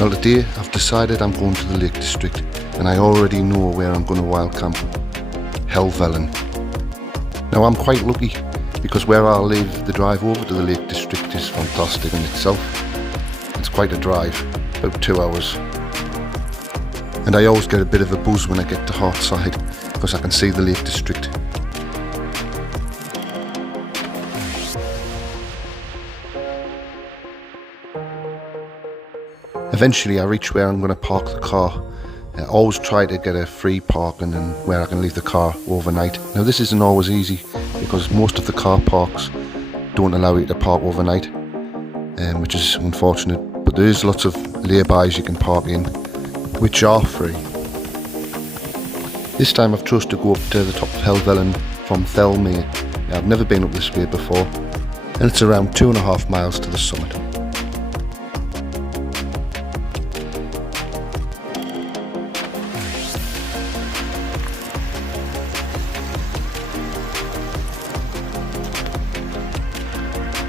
Well, today I've decided I'm going to the Lake District, and I already know where I'm going to wild camp. Helvellyn. Now I'm quite lucky because where I live, the drive over to the Lake District is fantastic in itself. It's quite a drive, about 2 hours. And I always get a bit of a buzz when I get to Heartside because I can see the Lake District. Eventually I reach where I'm going to park the car. I always try to get a free parking and where I can leave the car overnight. Now this isn't always easy because most of the car parks don't allow you to park overnight, which is unfortunate, but there is lots of laybys you can park in which are free. This time I've chose to go up to the top of Helvellyn from Thirlmere. I've never been up this way before, and it's around 2.5 miles to the summit.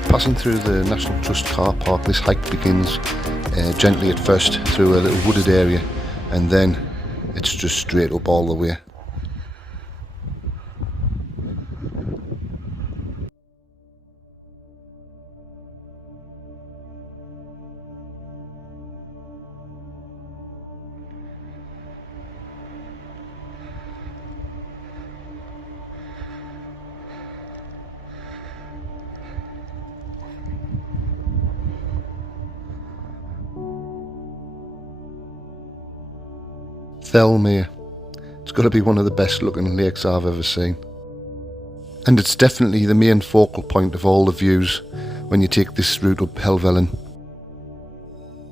Passing through the National Trust car park, this hike begins gently at first through a little wooded area, and then it's just straight up all the way. Thirlmere. It's got to be one of the best looking lakes I've ever seen. And it's definitely the main focal point of all the views when you take this route up Helvellyn.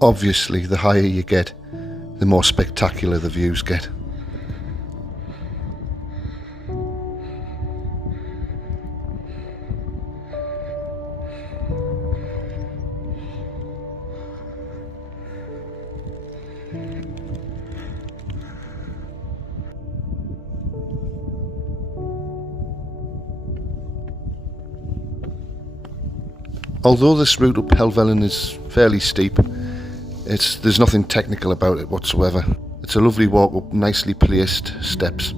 Obviously, the higher you get, the more spectacular the views get. Although this route up Helvellyn is fairly steep, there's nothing technical about it whatsoever. It's a lovely walk up nicely placed steps.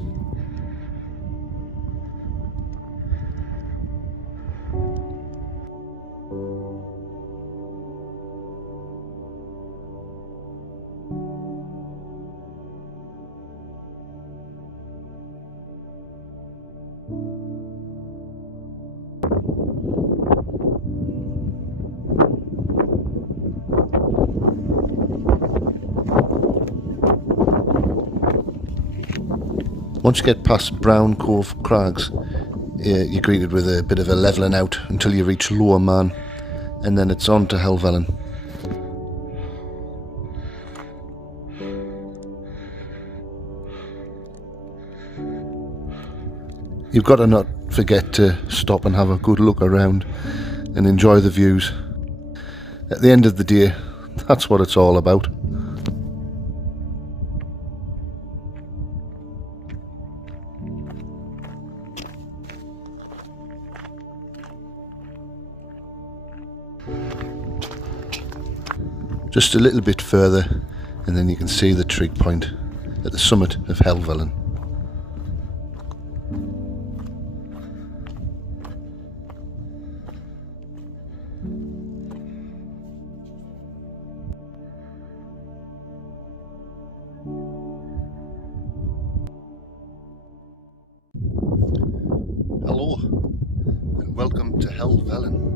Once you get past Brown Cove Crags, you're greeted with a bit of a levelling out until you reach Lower Man, and then it's on to Helvellyn. You've got to not forget to stop and have a good look around and enjoy the views. At the end of the day, that's what it's all about. Just a little bit further and then you can see the trig point at the summit of Helvellyn. Hello and welcome to Helvellyn.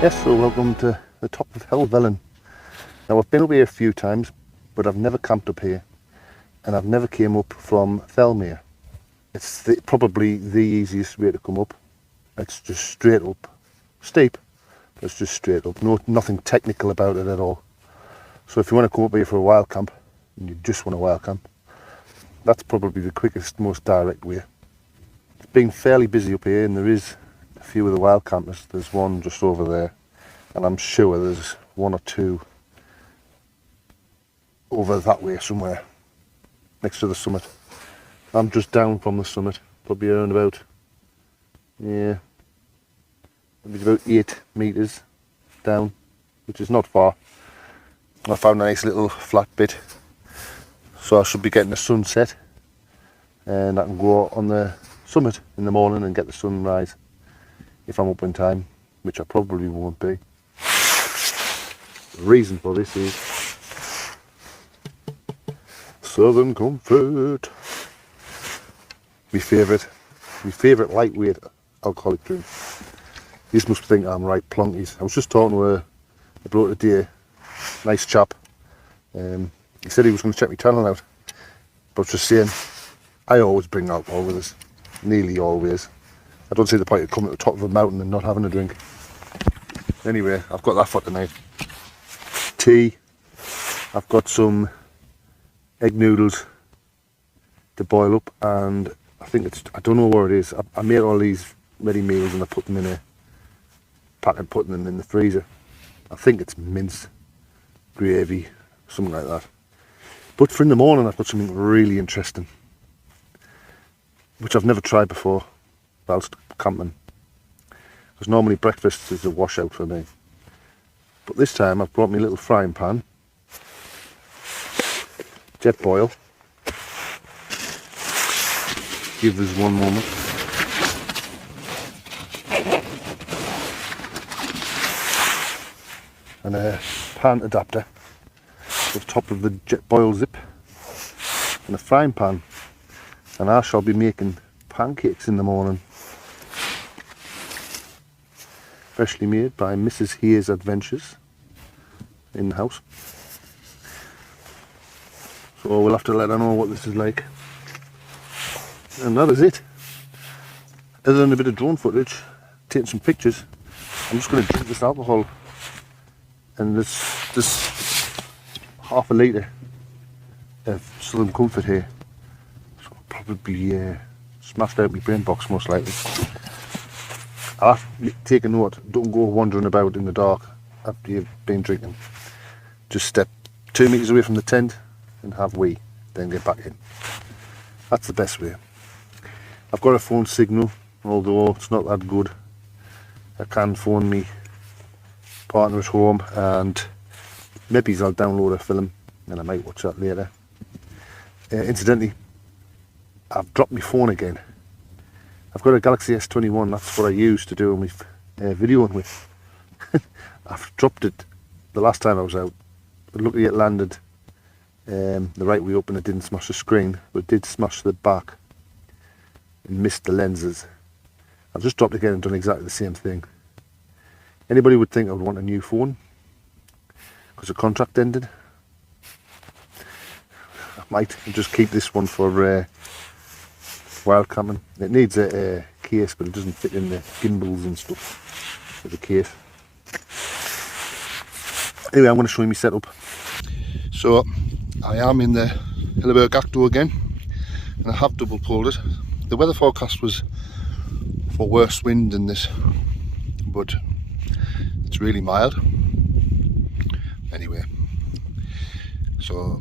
Yes, so welcome to the top of Helvellyn. Now I've been up here a few times, but I've never camped up here, and I've never came up from Thirlmere. It's probably the easiest way to come up. It's just straight up, steep, but it's just straight up. Nothing technical about it at all. So if you want to come up here for a wild camp, and you just want a wild camp, that's probably the quickest, most direct way. It's been fairly busy up here, and there is a few of the wild campers. There's one just over there, and I'm sure there's one or two over that way somewhere, next to the summit. I'm just down from the summit, probably around about, maybe about 8 metres down, which is not far. I found a nice little flat bit, so I should be getting the sunset, and I can go on the summit in the morning and get the sunrise if I'm up in time, which I probably won't be. The reason for this is Southern Comfort, my favourite lightweight alcoholic drink. You must think I'm right plonkies. I was just talking to a bloke today, nice chap. He said he was going to check my channel out, but I was just saying, I always bring alcohol with us, nearly always. I don't see the point of coming to the top of a mountain and not having a drink. Anyway, I've got that for tonight. Tea, I've got some egg noodles to boil up, and I don't know what it is. I made all these ready meals and I put them in a pack and put them in the freezer. I think it's mince gravy, something like that. But for in the morning, I've got something really interesting, which I've never tried before whilst camping. Because normally breakfast is a washout for me. But this time I've brought my little frying pan, jet boil. Give us one moment. And a pan adapter to the top of the jet boil zip, and a frying pan, and I shall be making pancakes in the morning, freshly made by Mrs. Here's Adventures in the house. So we'll have to let her know what this is like. And that is it. Other than a bit of drone footage, taking some pictures, I'm just going to drink this alcohol. And this half a litre of Southern Comfort here. So I'll probably smashed out my brain box most likely. I'll have to take a note, don't go wandering about in the dark after you've been drinking. Just step 2 metres away from the tent and have wee, then get back in. That's the best way. I've got a phone signal, although it's not that good. I can phone me partner at home, and maybe I'll download a film and I might watch that later. Incidentally, I've dropped my phone again. I've got a Galaxy S21, that's what I used to do my videoing with. I've dropped it the last time I was out. Luckily it landed the right way up and it didn't smash the screen, but it did smash the back and missed the lenses. I've just dropped it again and done exactly the same thing. Anybody would think I would want a new phone because the contract ended. I might just keep this one for wild camping. It needs a case, but it doesn't fit in the gimbals and stuff with the case. Anyway, I'm going to show you my setup. So I am in the Helvellyn Acto again, and I have double pulled it. The weather forecast was for worse wind than this, but it's really mild. Anyway, so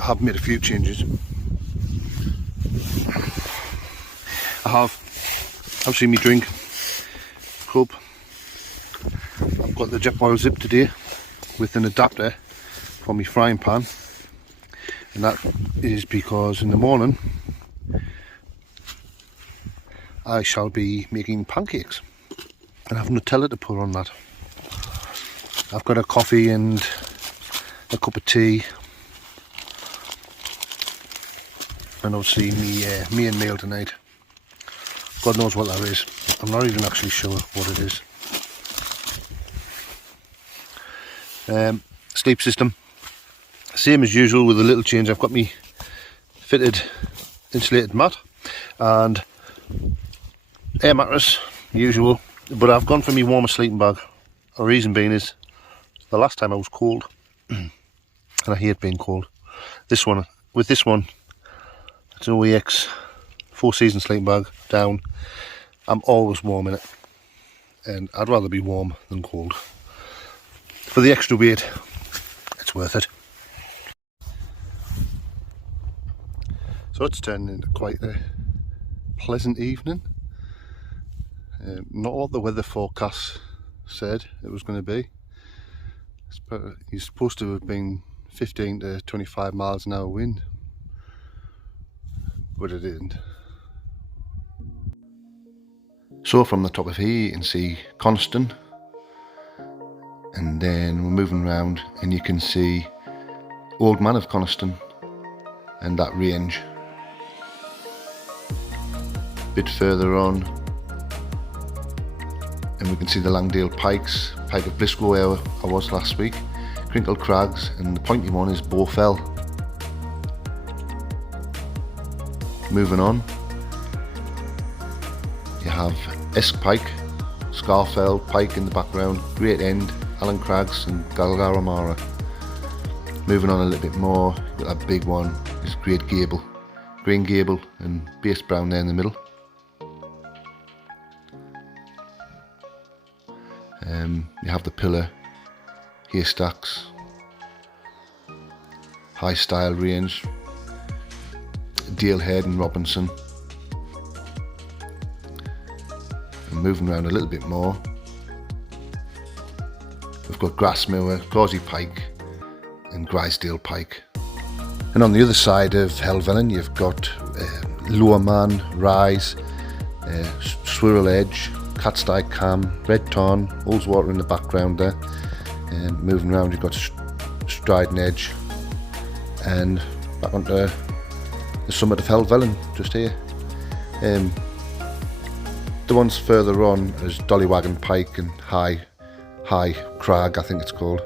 I have made a few changes. I have obviously my drink cup. I've got the jet boil zip today with an adapter for my frying pan, and that is because in the morning I shall be making pancakes and I have Nutella to put on that. I've got a coffee and a cup of tea, and obviously me main meal tonight. God knows what that is. I'm not even actually sure what it is. Sleep system, same as usual with a little change. I've got me fitted insulated mat and air mattress, usual, but I've gone for my warmer sleeping bag. The reason being is the last time I was cold and I hate being cold. This one, it's an OEX 4-season sleeping bag down. I'm always warm in it, and I'd rather be warm than cold. For the extra weight, it's worth it. So it's turned into quite a pleasant evening. Not what the weather forecast said it was going to be. He's supposed to have been 15 to 25 miles an hour wind, but it didn't. So from the top of here you can see Coniston, and then we're moving around and you can see Old Man of Coniston and that range. A bit further on and we can see the Langdale Pikes, Pike of Blisco where I was last week, Crinkle Crags, and the pointy one is Bowfell. Moving on, you have Esk Pike, Scarfell Pike in the background, Great End, Allen Crags and Galgaramara. Moving on a little bit more, you've got that big one, is Great Gable, Green Gable and Base Brown there in the middle. You have the Pillar, Haystacks, High Style range, Dalehead and Robinson. And moving around a little bit more, we've got Grassmoor, Causey Pike and Grisdale Pike. And on the other side of Helvellyn you've got Lower Man, Rise, Swirl Edge, Catstye Cam, Red Tarn, Ullswater in the background there. Moving around you've got Striding Edge and back onto the summit of Helvellyn just here. The ones further on is Dollywagon Pike and High Crag, I think it's called.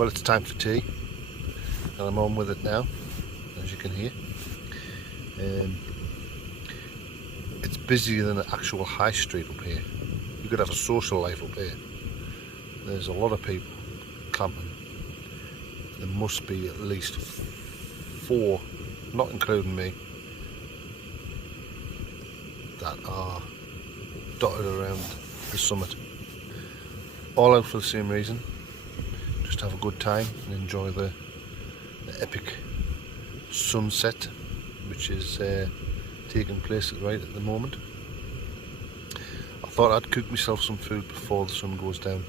Well, it's time for tea, and I'm on with it now, as you can hear. It's busier than the actual high street up here. You could have a social life up here. There's a lot of people camping. There must be at least 4, not including me, that are dotted around the summit. All out for the same reason, just have a good time and enjoy the epic sunset which is taking place right at the moment. I thought I'd cook myself some food before the sun goes down.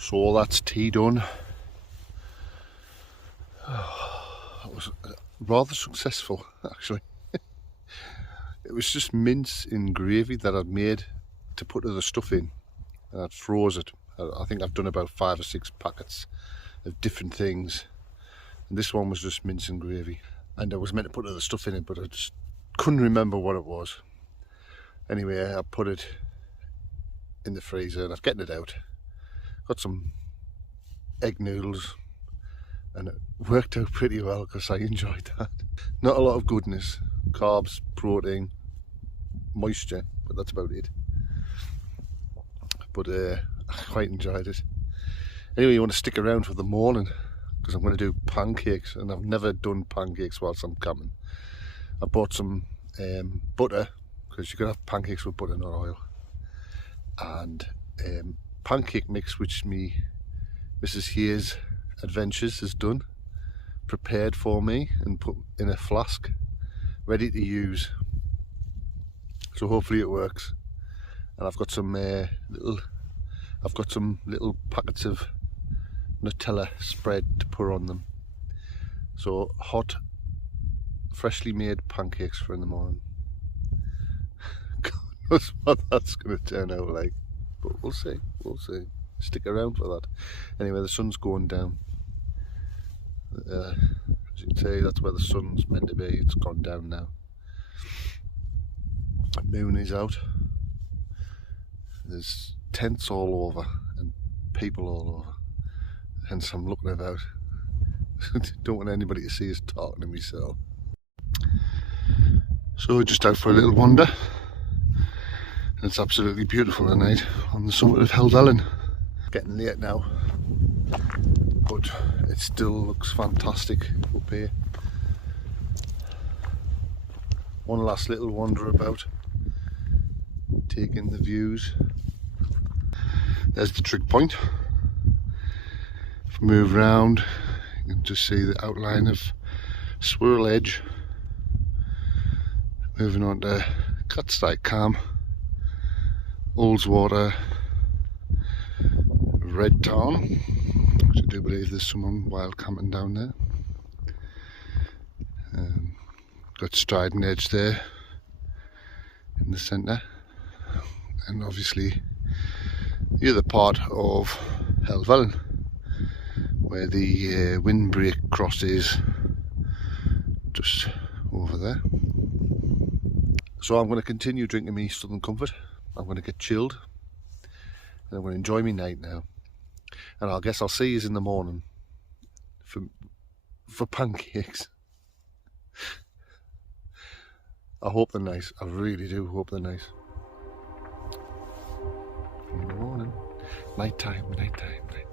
So that's tea done. That was rather successful, actually. It was just mince in gravy that I'd made to put other stuff in, and I'd froze it. I think I've done about 5 or 6 packets of different things, and this one was just mince and gravy. And I was meant to put other stuff in it, but I just couldn't remember what it was. Anyway, I put it in the freezer and I've getting it out. Got some egg noodles and it worked out pretty well because I enjoyed that. Not a lot of goodness, carbs, protein, moisture, but that's about it. But I quite enjoyed it. Anyway, you want to stick around for the morning because I'm going to do pancakes, and I've never done pancakes whilst I'm camping. I bought some butter, because you can have pancakes with butter, not oil, and pancake mix which Mrs. Hayes Adventures has done, prepared for me and put in a flask, ready to use. So hopefully it works. And I've got some little packets of Nutella spread to pour on them. So hot, freshly made pancakes for in the morning. God knows what that's going to turn out like, but we'll see. Stick around for that. Anyway, the sun's going down. As you can see, that's where the sun's meant to be. It's gone down now. The moon is out. There's tents all over and people all over. Hence I'm looking about. Don't want anybody to see us talking to myself. So just out for a little wander. It's absolutely beautiful tonight on the summit of Helvellyn. Getting late now, but it still looks fantastic up here. One last little wander about, taking the views. There's the trig point. If we move round, you can just see the outline of Swirl Edge. Moving on to Catstike Cam, Ullswater, Red Tarn, which I do believe there's someone wild camping down there. Got Striding Edge there in the centre, and obviously the other part of Helvellyn where the windbreak crosses, just over there. So I'm going to continue drinking me Southern Comfort. I'm going to get chilled and I'm going to enjoy my night now, and I guess I'll see you in the morning for pancakes. I hope they're nice. I really do hope they're nice. In the morning. Nighttime, nighttime, nighttime.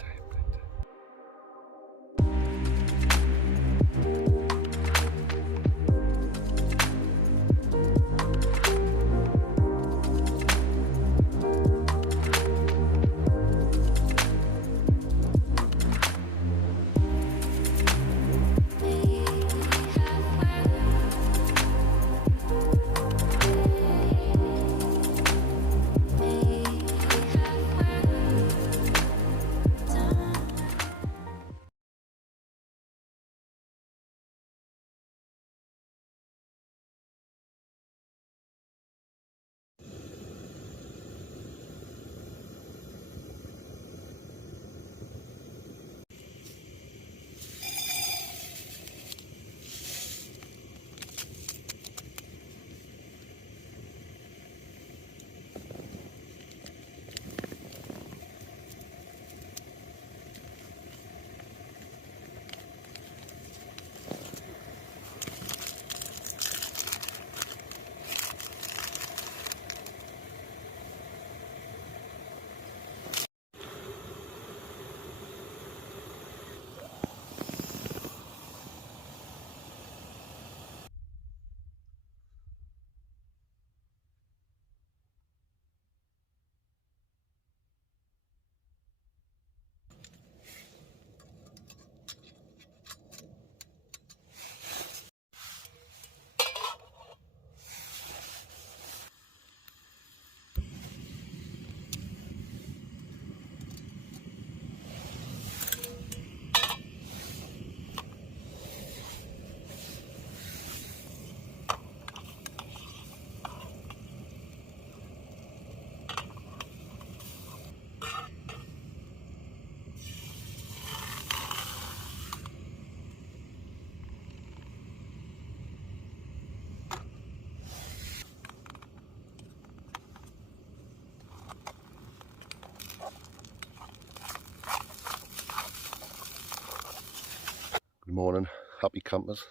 Good morning, happy campers.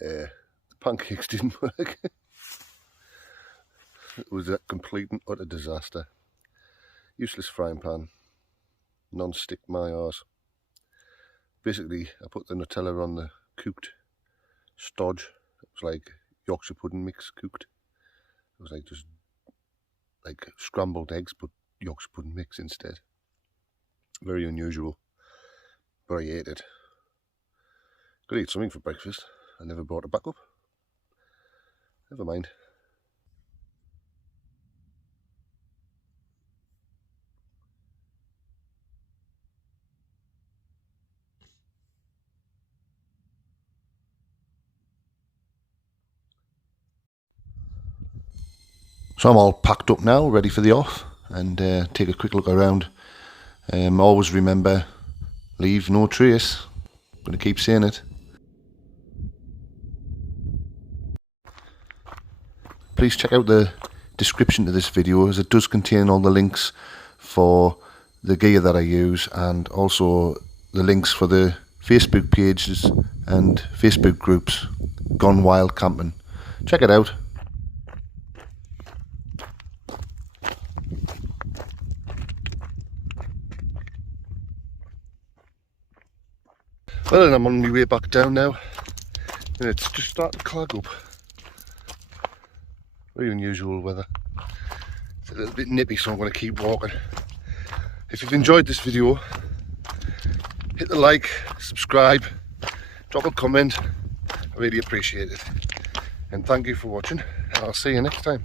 The pancakes didn't work. It was a complete and utter disaster. Useless frying pan, non-stick my arse. Basically, I put the Nutella on the cooked stodge. It was like Yorkshire pudding mix cooked. It was like just like scrambled eggs, but Yorkshire pudding mix instead. Very unusual, but I ate it. Could eat something for breakfast. I never brought it back up. Never mind. So I'm all packed up now, ready for the off, and take a quick look around. Always remember, leave no trace. I'm going to keep saying it. Please check out the description to this video, as it does contain all the links for the gear that I use, and also the links for the Facebook pages and Facebook groups Gone Wild Camping. Check it out. Well, then I'm on my way back down now, and it's just starting to clog up. Very unusual weather. It's a little bit nippy, so I'm going to keep walking. If you've enjoyed this video, hit the like, subscribe, drop a comment. I really appreciate it. And thank you for watching. I'll see you next time.